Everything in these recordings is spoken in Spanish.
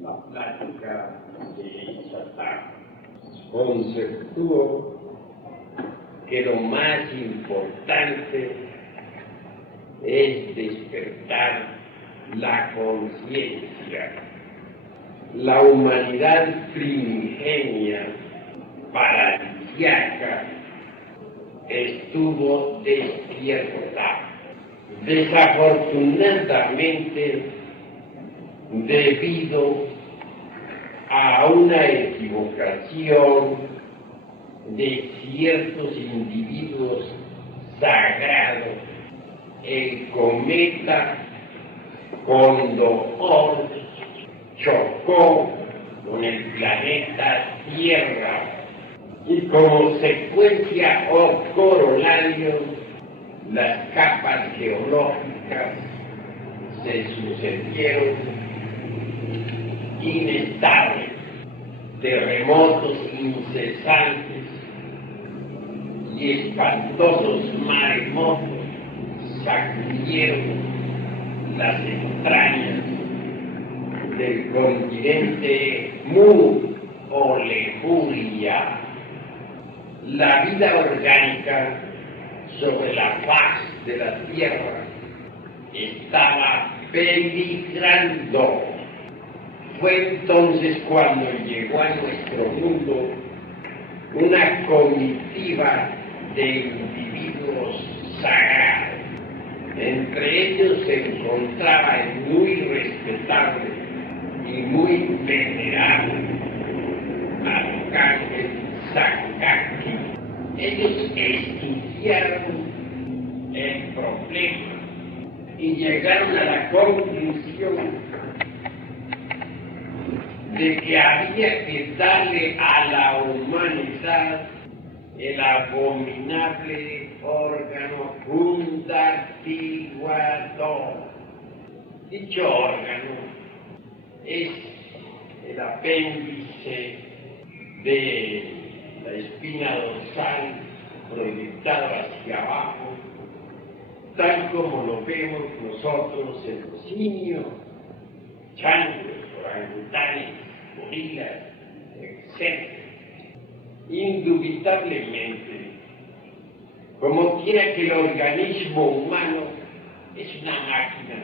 la plática de esa tarde. Conceptúo que lo más importante es despertar la conciencia. La humanidad primigenia, paradisíaca, estuvo despierta. Desafortunadamente, debido a una equivocación de ciertos individuos sagrados, el cometa Condor chocó con el planeta Tierra y como secuencia o corolario las capas geológicas se sucedieron inestables, terremotos incesantes y espantosos maremotos sacudieron las entrañas del continente Mu o Lemuria. La vida orgánica sobre la faz de la Tierra estaba peligrando. Fue entonces cuando llegó a nuestro mundo una comitiva de individuos sagrados. Entre ellos se encontraba el muy respetable y muy venerable Arcángel Sakaki. Ellos estudiaron el problema y llegaron a la conclusión de que había que darle a la humanidad el abominable órgano fundartiguador. Dicho órgano es el apéndice de la espina dorsal proyectado hacia abajo, tal como lo vemos nosotros en los simios, changos, orangutanes, gorilas, etc. Indubitablemente, como quiera que el organismo humano es una máquina,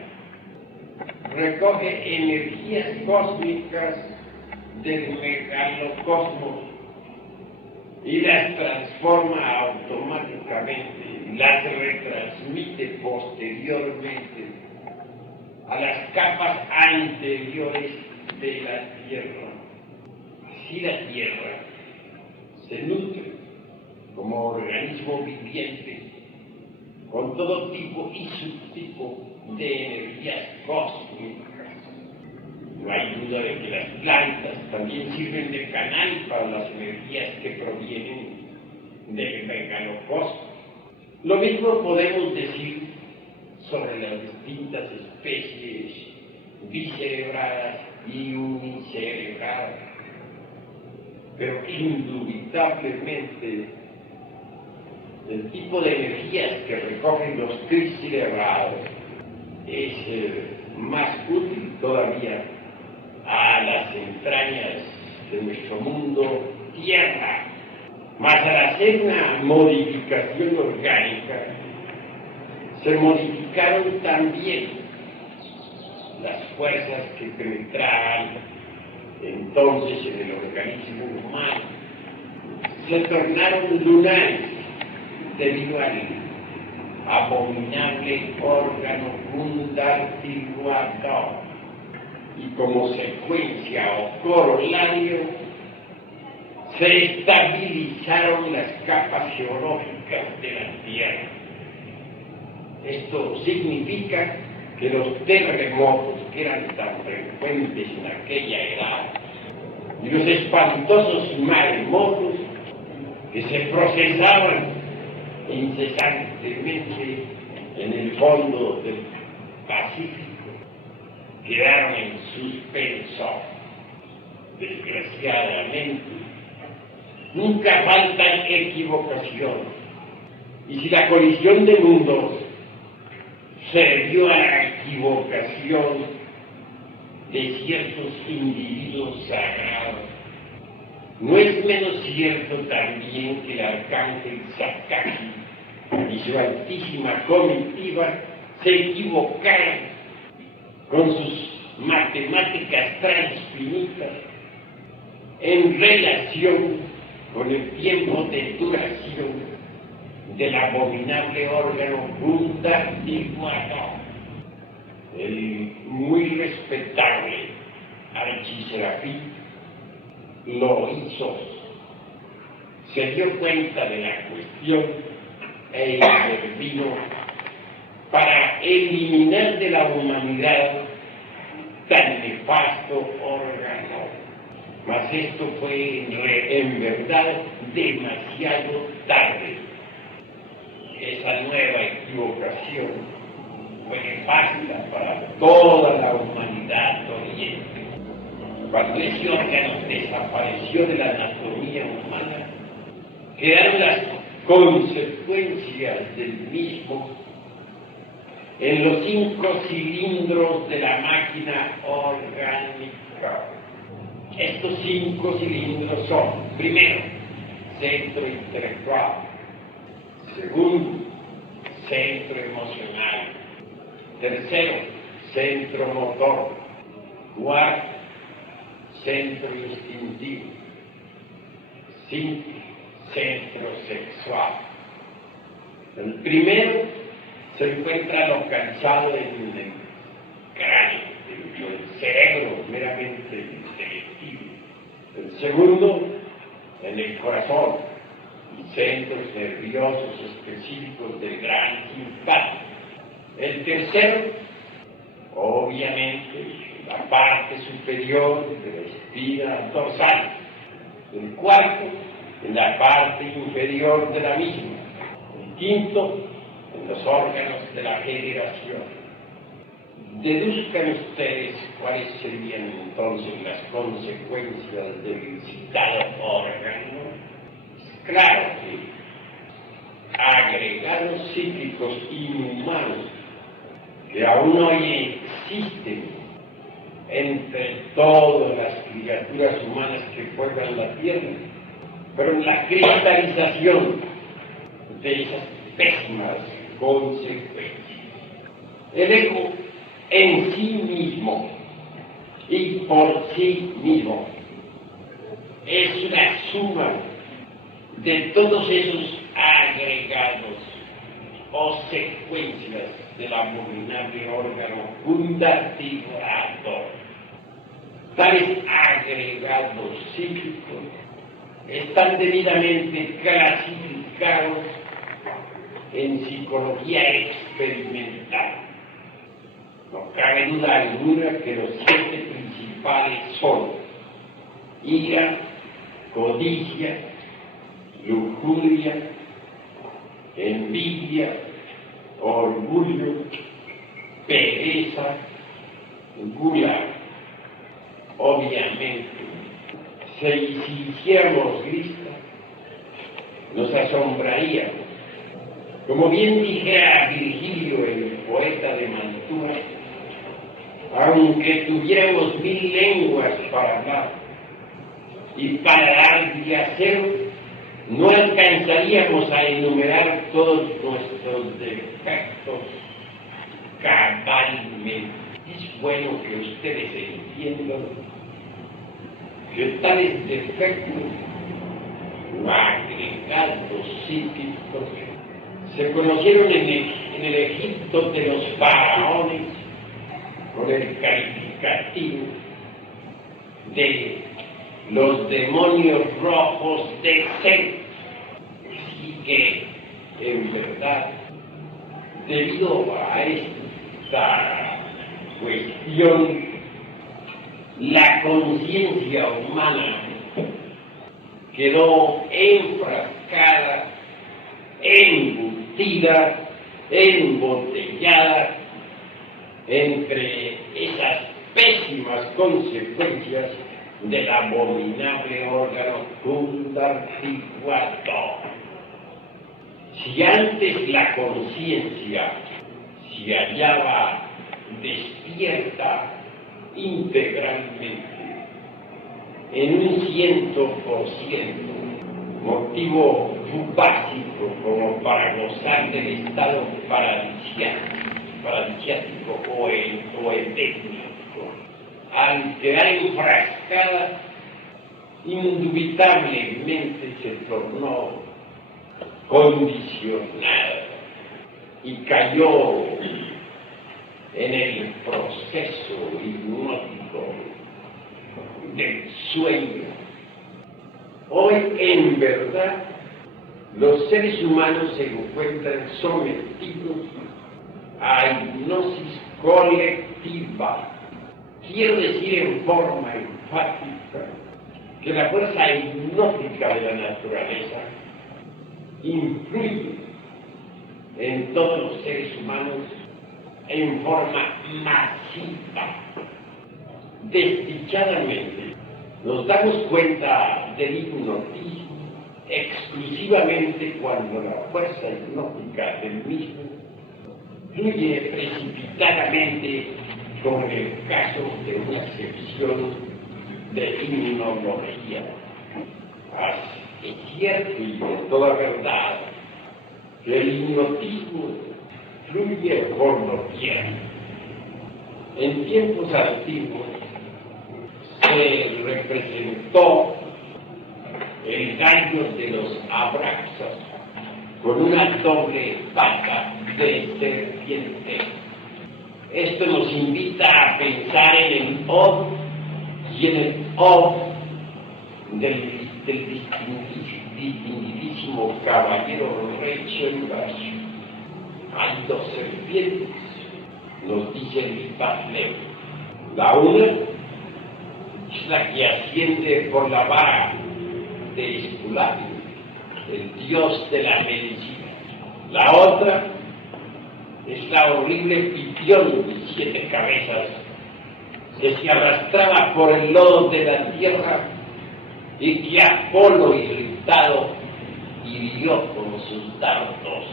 recoge energías cósmicas del megalocosmos y las transforma automáticamente, las retransmite posteriormente a las capas anteriores de la Tierra. Así la Tierra se nutre como organismo viviente con todo tipo y subtipo de energías cósmicas. No hay duda de que las plantas también sirven de canal para las energías que provienen del megalocosmos. Lo mismo podemos decir sobre las distintas especies bicerebradas y unicerebradas. Pero indubitablemente el tipo de energías que recogen los tricerebrados es más útil todavía a las entrañas de nuestro mundo Tierra. Mas al hacer una modificación orgánica, se modificaron también las fuerzas que penetraban entonces en el organismo humano. Se tornaron lunares debido al abominable órgano fundartiguador y como secuencia o corolario se estabilizaron las capas geológicas de la Tierra. Esto significa que los terremotos que eran tan frecuentes en aquella edad y los espantosos maremotos que se procesaban incesantemente en el fondo del Pacífico quedaron en suspenso. Desgraciadamente, nunca faltan equivocaciones, y si la colisión de mundos se debió a la equivocación de ciertos individuos sagrados. No es menos cierto también que el arcángel Sakaji y su altísima comitiva se equivocaron con sus matemáticas transfinitas en relación con el tiempo de duración del abominable órgano Gundartiwada. El muy respetable archiserafín lo hizo, se dio cuenta de la cuestión e intervino para eliminar de la humanidad tan nefasto órgano. Mas esto fue en verdad demasiado tarde. Esa nueva equivocación fue nefasta para toda la humanidad oriente. Cuando ese órgano desapareció de la anatomía humana, quedaron las consecuencias del mismo en los 5 cilindros de la máquina orgánica. Estos 5 cilindros son: primero, centro intelectual; segundo, centro emocional; tercero, centro motor; cuarto, centro instintivo; 5, centro sexual. El primero se encuentra localizado en el cráneo, en el cerebro meramente intelectivo. El segundo, en el corazón y centros nerviosos específicos del gran timpano. El tercero, obviamente, en la parte superior de la espina dorsal. El cuarto, en la parte inferior de la misma. El quinto, en los órganos de la generación. Deduzcan ustedes cuáles serían entonces las consecuencias del citado órgano. Claro que agregados psíquicos inhumanos que aún hoy existen entre todas las criaturas humanas que pueblan la tierra, pero en la cristalización de esas pésimas consecuencias. El ego en sí mismo y por sí mismo es una suma de todos esos agregados o secuencias del abominable órgano Gundartiwada. Tales agregados psíquicos están debidamente clasificados en psicología experimental. No cabe duda alguna que los 7 principales son ira, codicia, lujuria, envidia, orgullo, pereza, gula. Obviamente, si hiciéramos lista, nos asombraríamos. Como bien dijera Virgilio, el poeta de Mantua, aunque tuviéramos 1000 lenguas para hablar y para dar de hacer, no alcanzaríamos a enumerar todos nuestros defectos cabalmente. Es bueno que ustedes entiendan que tales defectos o agregados psíquicos se conocieron en el Egipto de los faraones con el calificativo de los demonios rojos de Set. Así que, en verdad, debido a esta cuestión, la conciencia humana quedó enfrascada, embutida, embotellada entre esas pésimas consecuencias del abominable órgano Gundartiwada. Si antes la conciencia se hallaba despierta integralmente en un 100%, motivo básico como para gozar del estado paradisiático o etécnico. Al quedar enfrascada, indubitablemente se tornó condicionada y cayó en el proceso hipnótico del sueño. Hoy, en verdad, los seres humanos se encuentran sometidos a hipnosis colectiva. Quiero decir en forma enfática que la fuerza hipnótica de la naturaleza influye en todos los seres humanos en forma masiva. Desdichadamente nos damos cuenta del hipnotismo exclusivamente cuando la fuerza hipnótica del mismo fluye precipitadamente, como en el caso de una excepción de hipnología. Es cierto y de toda verdad que el hipnotismo fluye por doquier. En tiempos antiguos se representó el gallo de los Abraxas con una doble pata de serpiente. Esto nos invita a pensar en el Od y en el Ob del distinguidísimo caballero Reichenbach. Hay dos serpientes, nos dice el Vipafleo. La una es la que asciende por la vara de Esculapio, el dios de la medicina. La otra es la horrible Pipión de 7 cabezas que se arrastraba por el lodo de la tierra y que Apolo irritado hirió con sus dardos.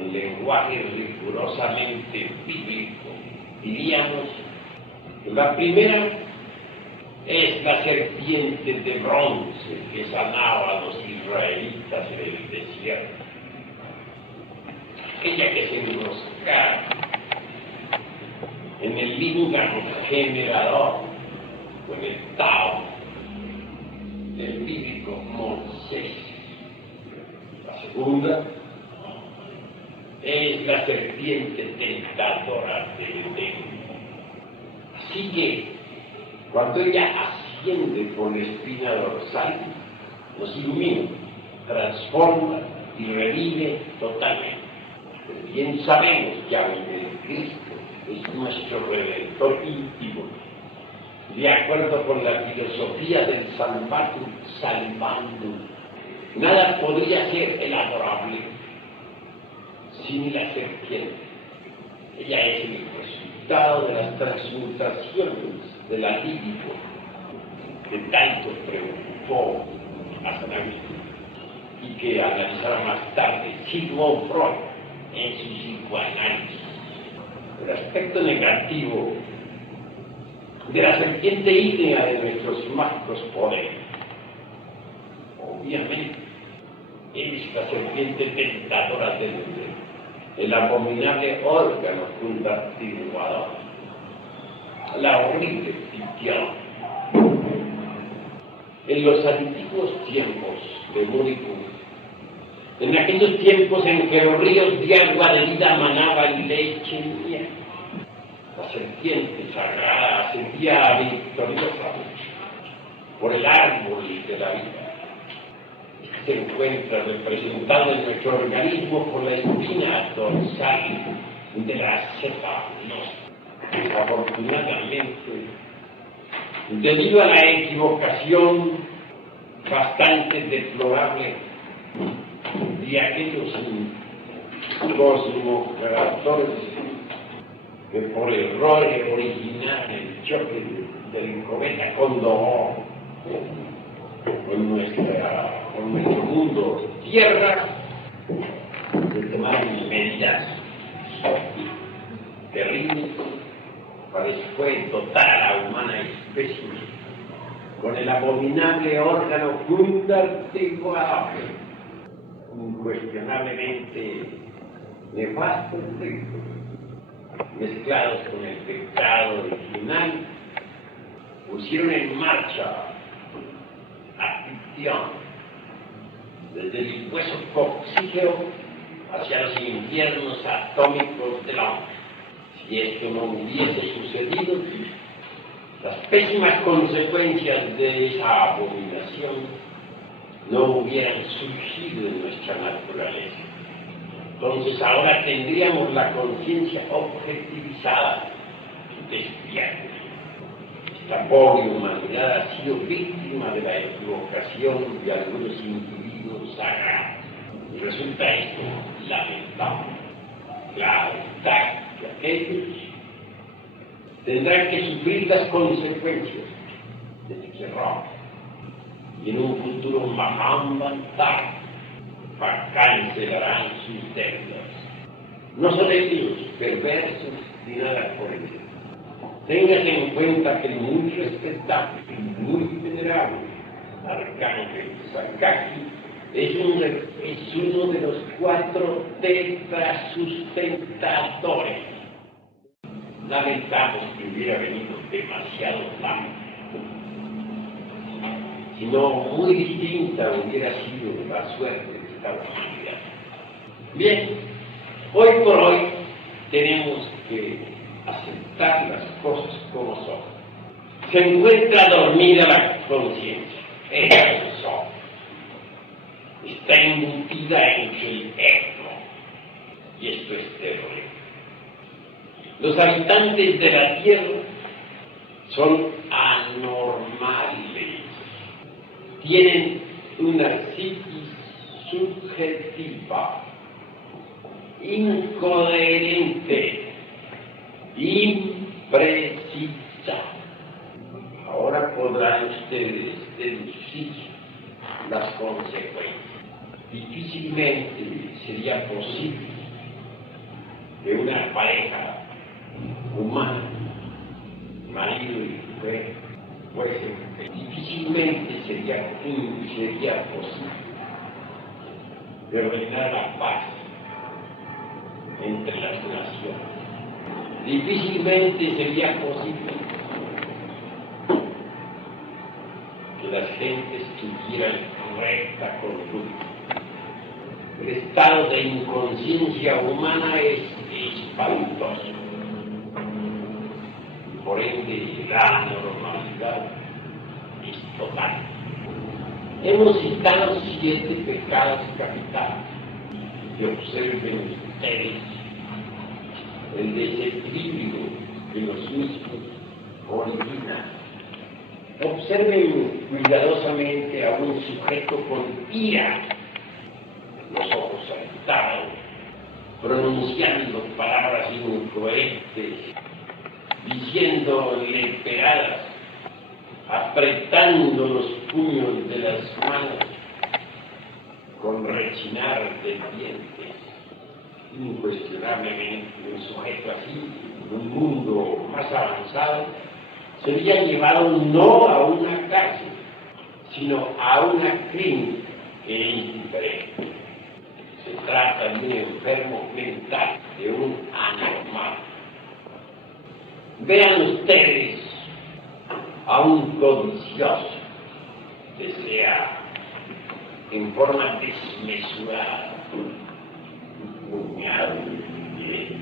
Un lenguaje rigurosamente bíblico. Diríamos que la primera es la serpiente de bronce que sanaba a los israelitas en el desierto. Ella que se enroscaba en el lingam generador o en el Tao del bíblico Moisés. La segunda es la serpiente tentadora del demonio. Así que cuando ella asciende por la espina dorsal, nos ilumina, transforma y revive totalmente. Pero bien sabemos que aunque Cristo es nuestro Redentor íntimo, de acuerdo con la filosofía del Salvatum Salvandum, nada podría ser el adorable sin la serpiente. Ella es el resultado de las transmutaciones de la libido que tanto preocupó a San Agustín y que analizará más tarde Sigmund Freud en su psicoanálisis. El aspecto negativo de la serpiente ígnea de nuestros mágicos poderes, obviamente, es la serpiente tentadora del abominable órgano fundamental, la horrible Pipión. En los antiguos tiempos de Múrico, en aquellos tiempos en que los ríos de agua de vida manaban leche y miel, la serpiente sagrada ascendía victoriosamente por el árbol de la vida. Se encuentra representado en nuestro organismo por la espina dorsal de la cepa nostra. Desafortunadamente, debido a la equivocación bastante deplorable de aquellos cosmocratores que por error originaron el choque del cometa Cóndor con nuestro mundo Tierra, se tomaron medidas terribles para después dotar a la humana especie con el abominable órgano puntarticular, incuestionablemente nefasto efecto, mezclados con el pecado original, pusieron en marcha la ficción desde el hueso coxígeo hacia los infiernos atómicos del hombre. Si esto no hubiese sucedido, las pésimas consecuencias de esa abominación no hubieran surgido en nuestra naturaleza. Entonces ahora tendríamos la conciencia objetivizada y despierta. Esta pobre humanidad ha sido víctima de la equivocación de algunos individuos sagrados. Y resulta esto lamentable. La verdad de aquellos tendrán que sufrir las consecuencias de este error. Y en un futuro Mahambantar cancelarán sus deudas. No son ellos perversos ni nada por el estilo. Téngase en cuenta que el muy respetable y muy venerable Arcángel Sakaki es uno de los 4 tetrasustentadores. Lamentamos que hubiera venido demasiado tarde. Si no, muy distinta hubiera sido la suerte de esta humanidad. Bien, hoy por hoy tenemos que aceptar las cosas como son. Se encuentra dormida la conciencia, eso está embutida en el ego, y esto es terrible. Los habitantes de la Tierra son anormales, tienen una psiquis subjetiva, incoherente, imprecisa. Ahora podrán ustedes deducir las consecuencias. Difícilmente sería posible que una pareja humana, marido y mujer, difícilmente sería posible de ordenar la paz entre las naciones. Difícilmente sería posible que las gentes tuvieran recta conducta. El estado de inconsciencia humana es espantoso. Por ende, la normalidad es total. Hemos citado 7 pecados capitales y observen ustedes el desequilibrio que los mismos originan. Observen cuidadosamente a un sujeto con ira, los ojos saltados, pronunciando palabras incoherentes, diciendo leperadas, apretando los puños de las manos con rechinar de dientes. Incuestionablemente, un sujeto así, en un mundo más avanzado, sería llevado no a una cárcel, sino a una clínica que es diferente. Se trata de un enfermo mental, de un anormal. Vean ustedes a un codicioso, desea en forma desmesurada un puñado de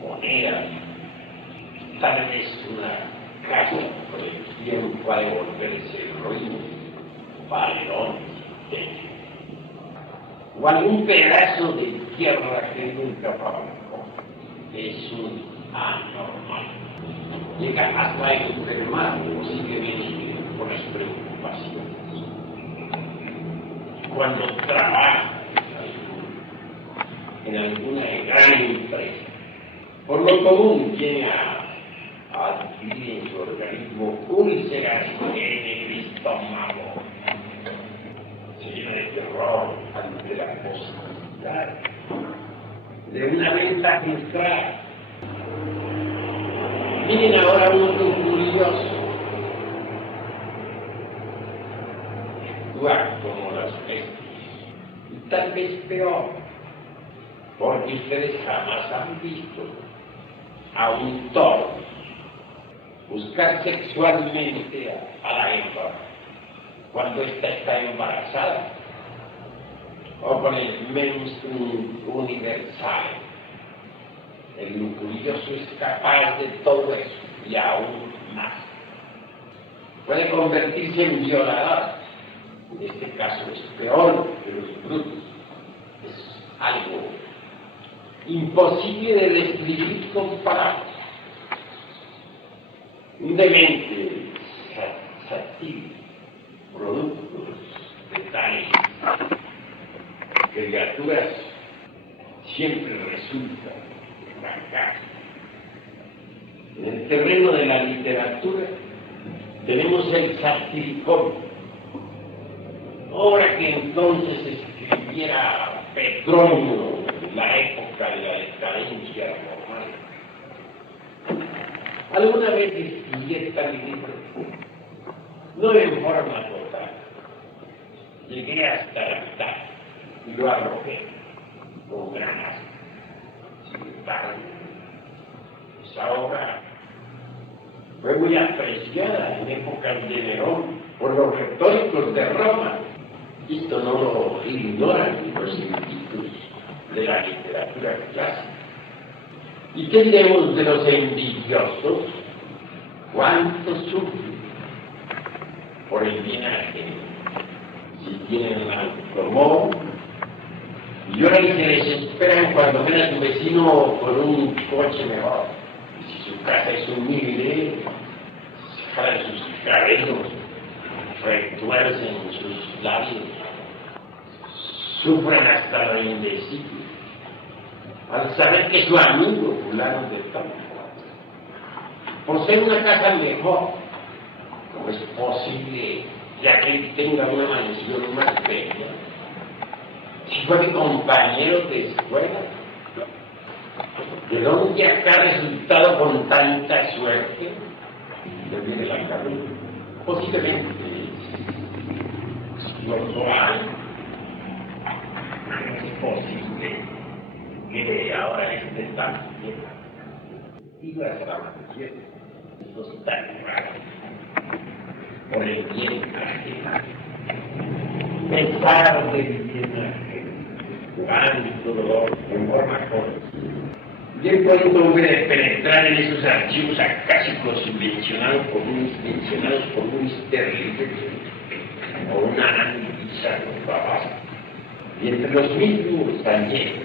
monedas, tal vez una casa por el tiempo ha de volverse ruinas, balones, o algún pedazo de tierra que nunca fabricó. Es un anormal. Llega hasta a enfermar posiblemente por las preocupaciones. Cuando trabaja en alguna gran empresa, por lo común viene a adquirir en su organismo úlceras en el estómago. Se llena de terror ante la posibilidad de una venta filtrada. Miren ahora un otro curioso. Actuar como las bestias. Y tal vez peor, porque ustedes jamás han visto a un toro buscar sexualmente a la hembra cuando ésta está embarazada, o con el menstruum universal. El lujurioso es capaz de todo eso y aún más. Puede convertirse en violador. En este caso es peor que los brutos. Es algo imposible de describir con palabras. Un demente satírico, producto de tales criaturas, siempre resulta fracaso. En el terreno de la literatura tenemos el satiricón, obra que entonces escribiera Petronio en la época de la decadencia romana. Alguna vez escribí esta libro, no en forma total, llegué hasta la mitad y lo arrojé con gran asco. Sin embargo, esa obra fue muy apreciada en épocas de Nerón por los retóricos de Roma. Esto no lo ignoran los eruditos de la literatura clásica. ¿Y qué diremos de los envidiosos? ¿Cuánto sufren por el bien ajeno? Si tienen un automóvil, lloran y se desesperan cuando ven a su vecino con un coche mejor. Y si su casa es humilde, jalan sus cabellos, retuercen sus labios, sufren hasta lo indecible al saber que su amigo fulano de tal, por ser una casa mejor, ¿cómo es posible ya que él tenga una mansión más bella? Si fue mi compañero de escuela, ¿de dónde acá ha resultado con tanta suerte? Le viene la cabeza. Posiblemente los hay. No es posible que ahora esté tan bien. Y no es tan bien. Esto es tan raro. Por el bien ajeno. Pensar del bien ajeno. Cuánto dolor en forma conocida. Bien puede un hombre penetrar en esos archivos acásicos subvencionados por un Mr. Little o una anguisa con babas. Y entre los mismos también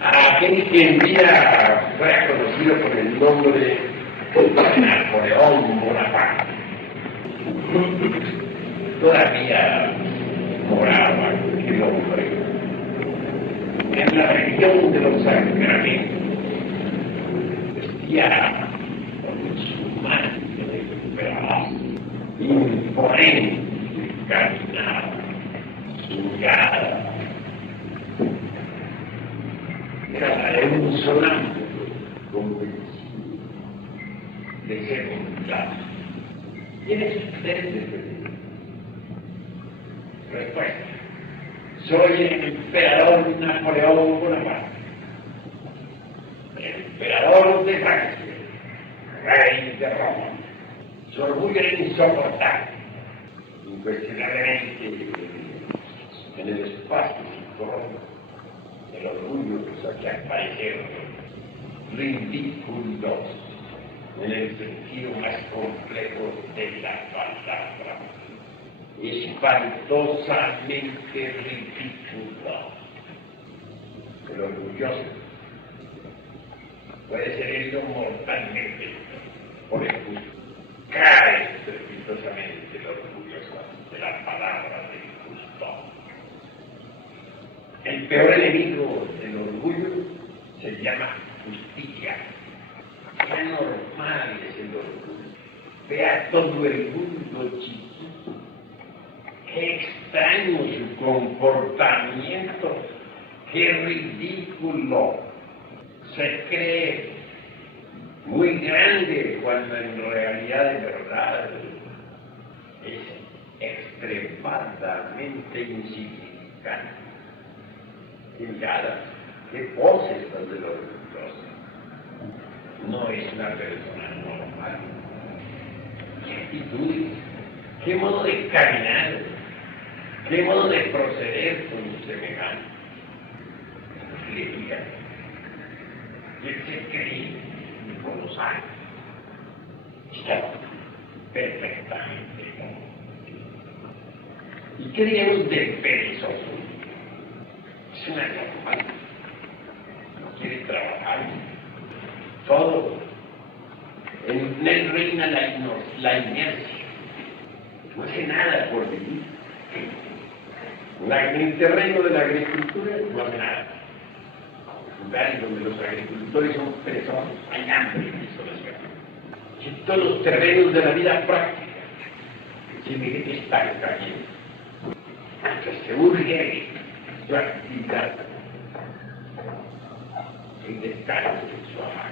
a aquel que en vida fuera conocido por el nombre de Napoleón Bonaparte. Todavía moraba el hombre en la región de los sacramentos, vestía con su manto de pelazo, imponente, caminaba, su mirada era la de un sonámbulo convencido de ser confiado. ¿Quién es usted? Respuesta: soy el emperador Napoleón Bonaparte, emperador de Francia, rey de Roma. Su orgullo era insoportable, incuestionablemente en el espacio psicológico. El orgullo que aquí aparece ridículo en el sentido más complejo de la palabra, espantosamente ridículo. El orgulloso puede ser herido mortalmente por el justo. Cae estrepitosamente el orgulloso de la palabra del justo. El peor enemigo del orgullo se llama justicia. Qué normal es el orgullo. Vea todo el mundo chiquito. Qué extraño su comportamiento. Qué ridículo. Se cree muy grande cuando en realidad de verdad es extremadamente insignificante. Qué mirada, qué poses las de los religiosos. No es una persona normal. Qué actitudes, qué modo de caminar, qué modo de proceder con un semejante. Le diga, él se cree colosal. Está perfectamente. ¿Y qué diremos del perezoso? Es una normal. No quiere trabajar. Todo. En él reina la inercia. No hace nada por vivir. En el terreno de la agricultura no hace nada. Lugares donde los agricultores son perezosos, hay hambre en desolación. En todos los terrenos de la vida práctica, se mire que está cayendo. Que se urge su actividad, el descanso de su amor.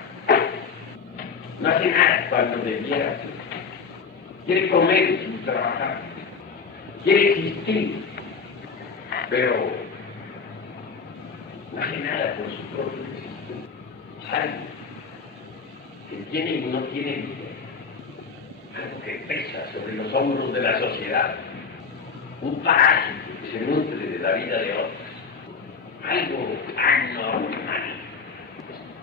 No hace nada cuando debiera hacer. Quiere comer sin trabajar. Quiere existir, pero no hace nada por su propio existencia. Es algo que tiene y no tiene vida. Algo que pesa sobre los hombros de la sociedad. Un parásito que se nutre de la vida de otros. Algo anormal.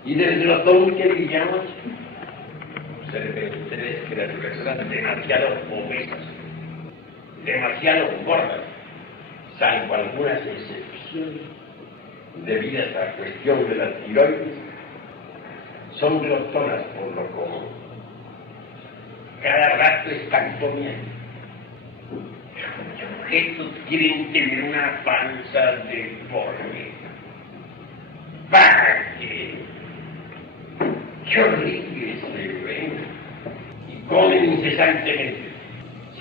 Y desde lo tonto que brillamos, observen ustedes que las personas demasiado obesas, demasiado gordas, salvo algunas excepciones debidas a la cuestión de la tiroides, son glotonas por lo común. Cada rato están comiendo. Los objetos quieren tener una panza deforme. ¿Para qué? ¡Qué horrible se ven! Y comen incesantemente.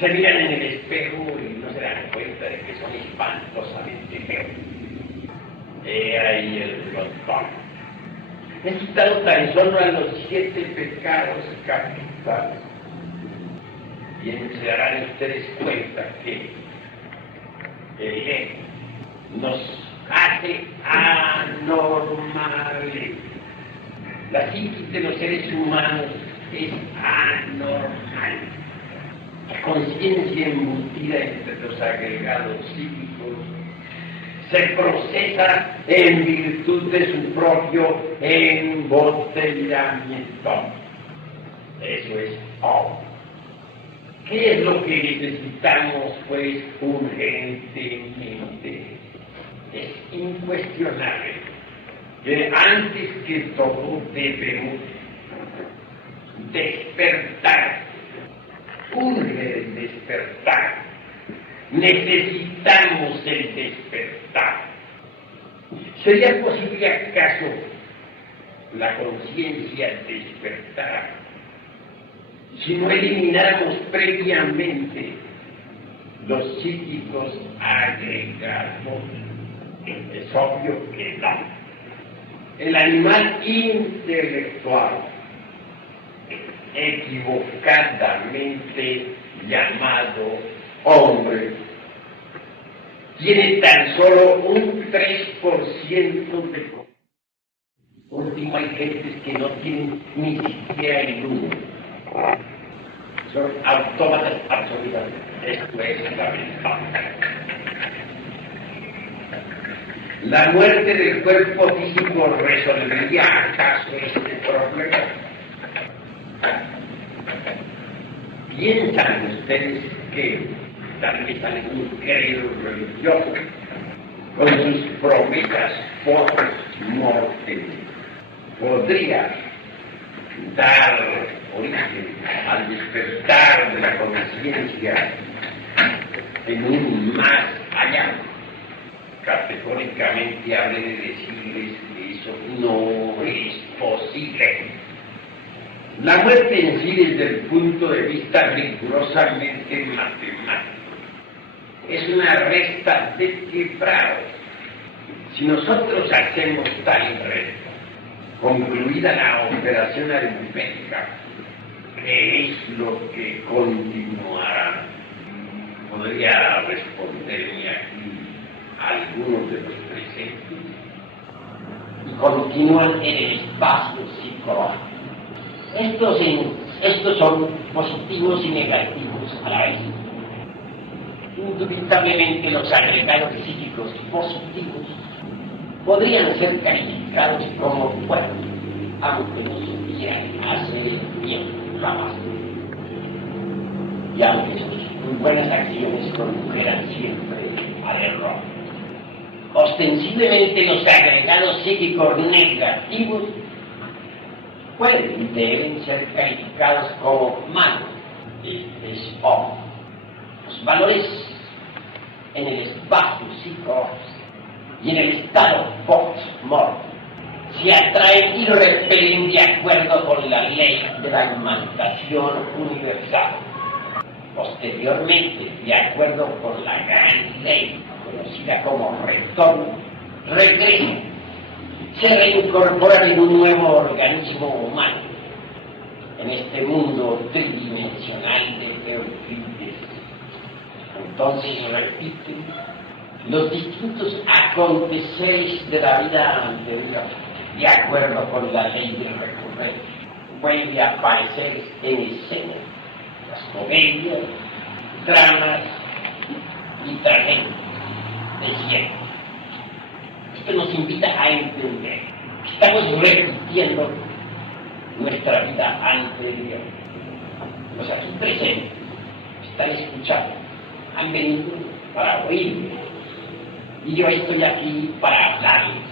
Se miran en el espejo y no se dan cuenta de que son espantosamente feos. He ahí el glotón. He citado tan solo a los 7 pecados capitales. Bien se darán ustedes cuenta que nos hace anormales. La psiquis de los seres humanos es anormal. La conciencia embutida entre los agregados psíquicos se procesa en virtud de su propio embotellamiento. Eso es todo. ¿Qué es lo que necesitamos, pues, urgentemente? Es incuestionable que antes que todo debemos despertar. Urge el despertar. Necesitamos el despertar. ¿Sería posible acaso la conciencia despertar si no elimináramos previamente los psíquicos agregados? Es obvio que no. El animal intelectual, equivocadamente llamado hombre, tiene tan solo un 3% de... Último, hay gentes que no tienen ni siquiera el 1. Son autómatas absolutamente. Esto es lamentable. ¿La muerte del cuerpo físico resolvería acaso este problema? ¿Piensan ustedes que tal vez algún credo religioso con sus promesas post-mortem podría dar origen al despertar de la conciencia en un más allá? Categóricamente habré de decirles que eso no es posible. La muerte en sí, desde el punto de vista rigurosamente matemático, es una resta de quebrados. Si nosotros hacemos tal resta, concluida la operación aritmética, ¿qué es lo que continuará? ¿Podría responderme aquí algunos de los presentes? Y continúan en el espacio psicológico. Estos son positivos y negativos a la vez. Indubitablemente los agregados psíquicos positivos podrían ser calificados como buenos, aunque no supieran hacer bien jamás. Y aunque sus buenas acciones condujeran siempre al error. Ostensiblemente los agregados psíquicos negativos pueden y deben ser calificados como malos. Es obvio. Los valores en el espacio psicológico y en el estado post-mortem se atraen y repelen de acuerdo con la ley de la immantación universal. Posteriormente, de acuerdo con la gran ley conocida como retorno, regresan, se reincorporan en un nuevo organismo humano, en este mundo tridimensional de Euclides. Entonces repiten los distintos aconteceres de la vida anterior, de acuerdo con la ley de recurrencia. Vuelve a aparecer en escena las comedias, dramas y tragedias de siempre. Esto nos invita a entender que estamos repitiendo nuestra vida anterior. Los aquí presentes están escuchando, han venido para oírme, y yo estoy aquí para hablarles.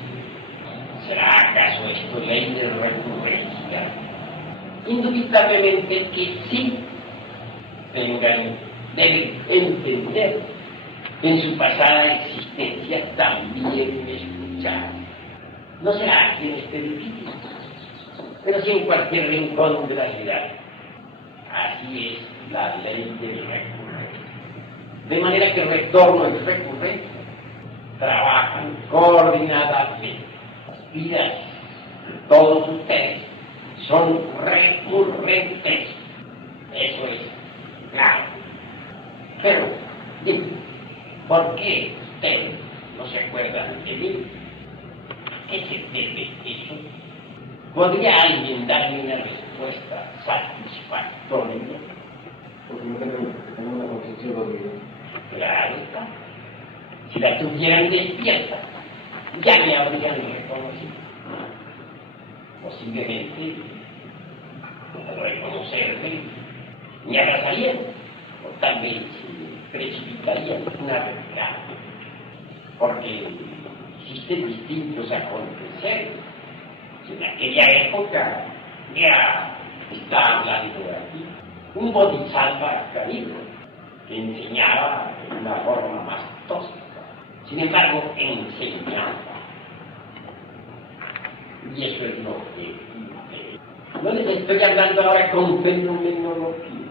¿Será acaso esto ley de recurrencia? Indubitablemente que sí. Deben entender que en su pasada existencia también me escucharon. No será aquí en este edificio, pero sí en cualquier rincón de la ciudad. Así es la ley de recurrencia. De manera que el retorno y recurrencia trabajan coordinadamente. Las vidas de todos ustedes son recurrentes. Eso es claro. Pero, dime, ¿por qué ustedes no se acuerdan de mí? ¿Qué se debe eso? ¿Podría alguien darme una respuesta satisfactoria? Porque no tenemos una conciencia dormida. Claro está. Si la tuvieran despierta, ya me habrían reconocido. Posiblemente, al reconocerme, me abrazarían, o tal vez precipitarían una retirada. Porque existen distintos aconteceres. En aquella época ya está hablando aquí un bodhisattva caído que enseñaba de una forma más tóxica. Sin embargo, enseñaba. Y eso es lo que no les estoy hablando ahora con fenomenología.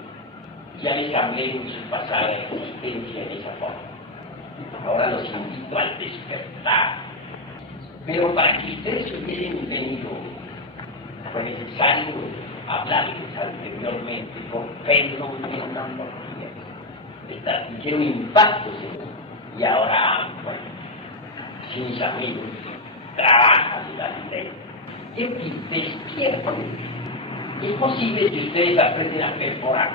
Ya les hablé de su pasada existencia en esa forma. Ahora los invito al despertar. Pero para que ustedes hubiesen venido, fue necesario hablarles anteriormente con fenomenología. Hicieron impactos en mí. Y ahora, bueno, si mis amigos trabajan la ley, y despiertan. Es posible que ustedes aprenden a perforar.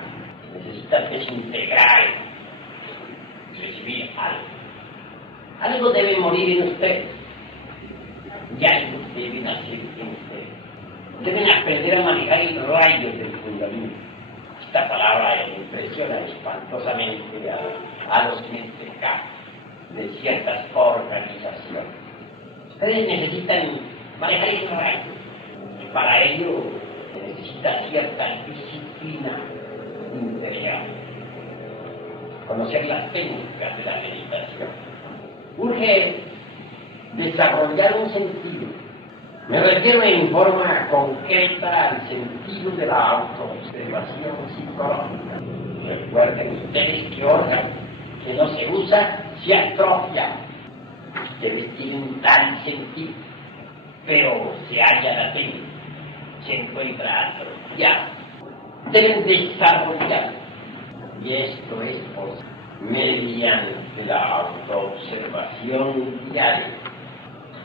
Necesitan desintegrar, recibir algo. Algo debe morir en ustedes. Y algo debe nacer en ustedes. Deben aprender a manejar el rayo del fundamento. Esta palabra impresiona espantosamente a los mentecados de ciertas organizaciones. Ustedes necesitan manejar ese rayo. Y para ello se necesita cierta disciplina interior. Conocer las técnicas de la meditación. Urge desarrollar un sentido. Me refiero en forma concreta al sentido de la autoobservación psicológica. Recuerden ustedes que órgano que no se usa se atrofia. Ustedes tienen tal sentido pero se halla latente, se encuentra atrofiado, deben desarrollar, y esto es posible mediante la autoobservación diaria.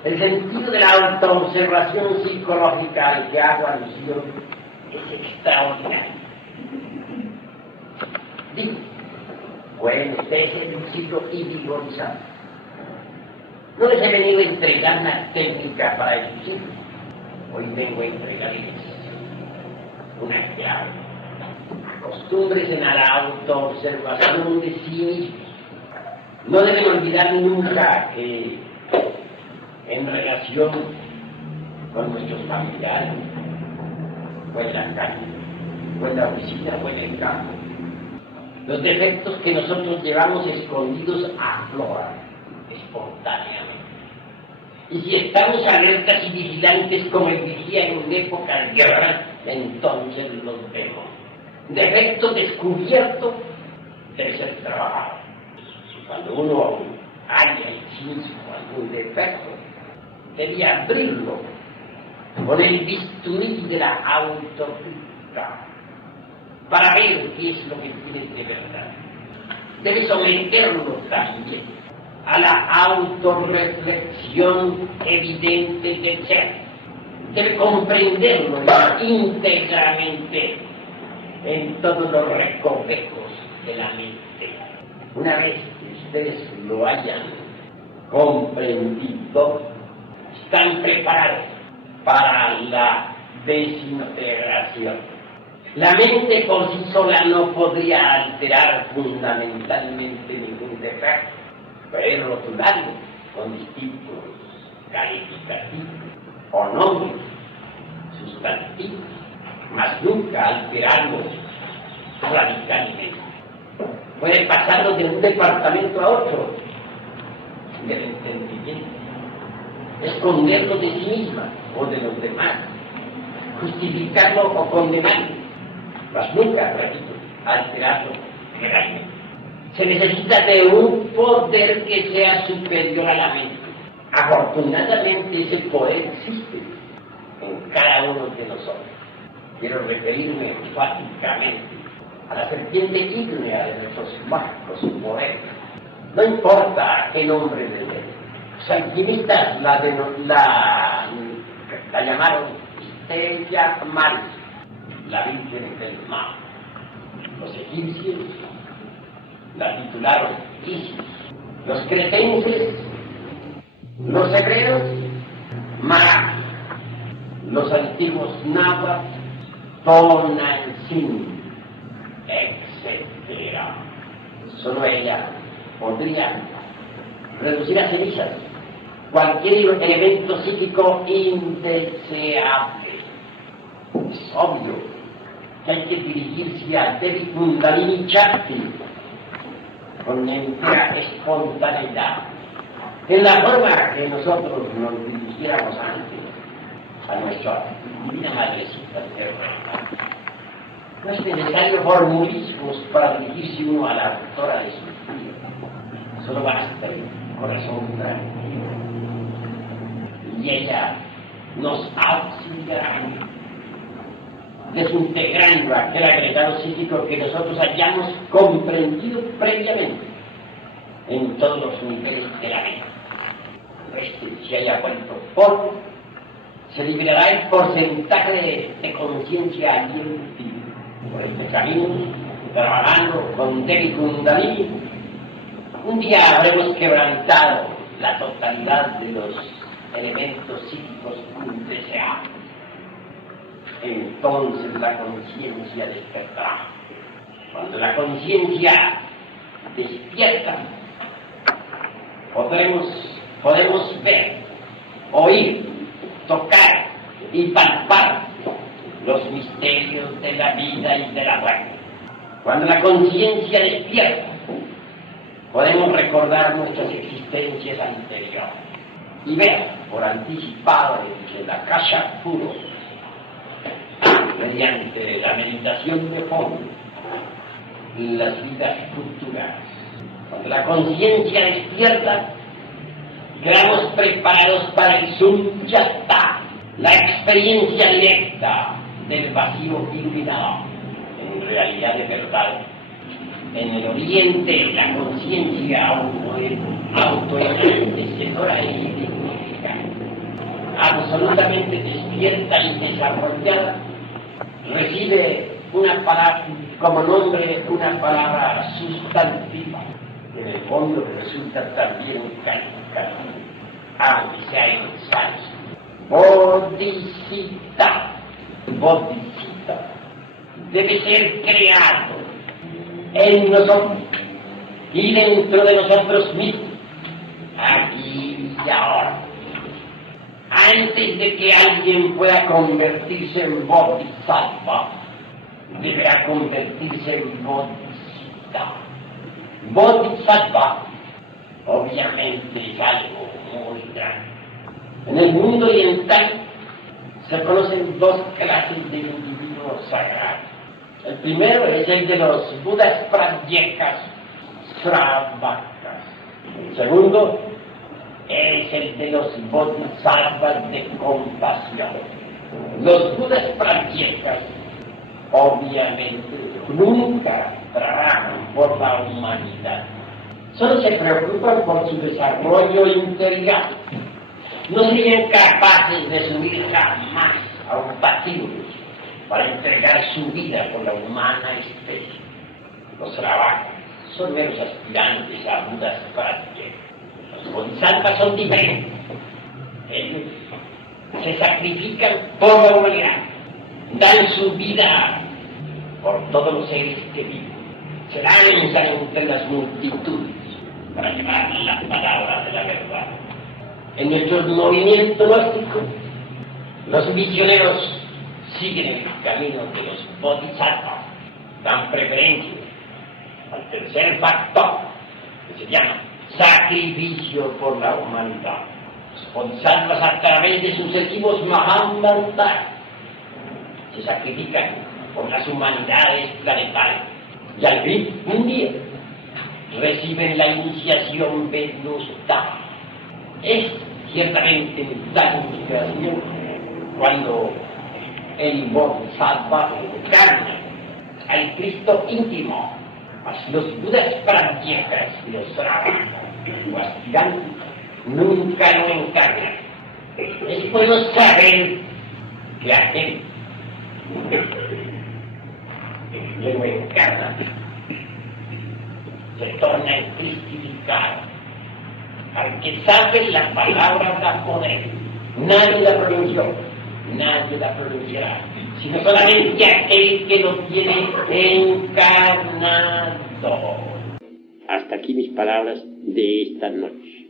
El sentido de la autoobservación psicológica al que hago alusión es extraordinario. Digo, pueden ustedes ser lucido y vigorizado. No les he venido a entregar una técnica para elucir. Hoy vengo a entregarles una clave. Acostúmbrense a la autoobservación de sí mismos. No deben olvidar nunca que en relación con nuestros familiares, o en la calle, o en la oficina, o en el campo, los defectos que nosotros llevamos escondidos afloran espontáneamente. Y si estamos alertas y vigilantes como el vigía en una época de guerra, entonces los vemos. Defecto descubierto debe ser trabajado. Cuando uno halla en sí mismo algún defecto, debe abrirlo con el bisturí de la autocrítica para ver qué es lo que tiene de verdad. Debe someterlo también a la autorreflexión evidente del ser. Debe comprenderlo íntegramente en todos los recovecos de la mente. Una vez que ustedes lo hayan comprendido, están preparados para la desintegración. La mente por sí sola no podría alterar fundamentalmente ningún defecto, pero rotularlo con distintos calificativos o nombres sustantivos, mas nunca alterarlos radicalmente. Puede pasarlo de un departamento a otro del entendimiento, esconderlo de sí misma o de los demás, justificarlo o condenarlo, mas nunca, repito, alterarlo realmente. Se necesita de un poder que sea superior a la mente. Afortunadamente ese poder existe en cada uno de nosotros. Quiero referirme enfáticamente a la serpiente ígnea de nuestros mágicos poetas. No importa qué nombre le den. Los alquimistas la llamaron Estrella Maris, la Virgen del Mar. Los egipcios la titularon Isis. Los cretenses, los hebreos, Mara. Los antiguos náhuatl, Tonantzin, etc. Solo ella podría reducir a cenizas cualquier elemento psíquico indeseable. Es obvio que hay que dirigirse a Devi Kundalini Shakti con entera espontaneidad, en la forma que nosotros nos dirigiéramos antes a nuestra divina madrecita tierra. No es necesario formulismos para dirigirse uno a la autora de su vida. Solo basta el corazón tranquilo. Y ella nos auxiliará desintegrando aquel agregado psíquico que nosotros hayamos comprendido previamente en todos los niveles de la mente. Si haya vuelto polvo, se liberará el porcentaje de conciencia allí en ti. Por este camino, trabajando con Devi Kundalini, un día habremos quebrantado la totalidad de los elementos psíquicos indeseables. Entonces la conciencia despertará. Cuando la conciencia despierta, podemos ver, oír, tocar y palpar los misterios de la vida y de la muerte. Cuando la conciencia despierta, podemos recordar nuestras existencias anteriores y ver por anticipado desde la casa puro, mediante la meditación de fondo, las vidas futuras. Cuando la conciencia despierta, quedamos preparados para el sunyata, la experiencia directa del vacío iluminado, en realidad de verdad. En el Oriente la conciencia autoenaltecedora y dignificada, absolutamente despierta y desarrollada, recibe una palabra, como nombre, una palabra sustantiva, que en el fondo resulta también calificada, aunque sea en ensayo. Bodhisattva. Bodhisattva debe ser creado en nosotros y dentro de nosotros mismos, aquí y ahora. Antes de que alguien pueda convertirse en Bodhisattva, deberá convertirse en Bodhisattva. Bodhisattva, obviamente, es algo muy grande. En el mundo oriental se conocen dos clases de individuos sagrados. El primero es el de los Budas Pratyeka's Sravakas. El segundo es el de los Bodhisattvas de compasión. Los Budas Pratyekas, obviamente, nunca trabajan por la humanidad. Solo se preocupan por su desarrollo interior. No serían capaces de subir jamás a un patíbulo para entregar su vida por la humana especie. Los Sravakas son meros aspirantes a Budas Pratyekas. Los Bodhisattvas son diferentes. Ellos se sacrifican por la humanidad, dan su vida por todos los seres que viven, se lanzan entre las multitudes para llevar la palabra de la verdad. En nuestro movimiento gnóstico, los misioneros siguen el camino de los Bodhisattvas, dan preferencia al tercer factor, que se llama sacrificio por la humanidad. Los Bodhisattvas, a través de sucesivos Mahamantras, se sacrifican por las humanidades planetarias. Y al fin, un día, reciben la iniciación Vedanta. Es ciertamente la iniciación cuando el Bodhisattva encarna al Cristo íntimo. Los Budas Pratyekas y los Sravakas, o aspirantes, nunca lo encarnan. Es bueno saber que aquel que lo encarna se torna en cristificado. Al que sabe la palabra da poder. Nadie la pronunció, nadie la pronunciará, sino solamente aquel que lo tiene encarnado. Hasta aquí mis palabras de esta noche.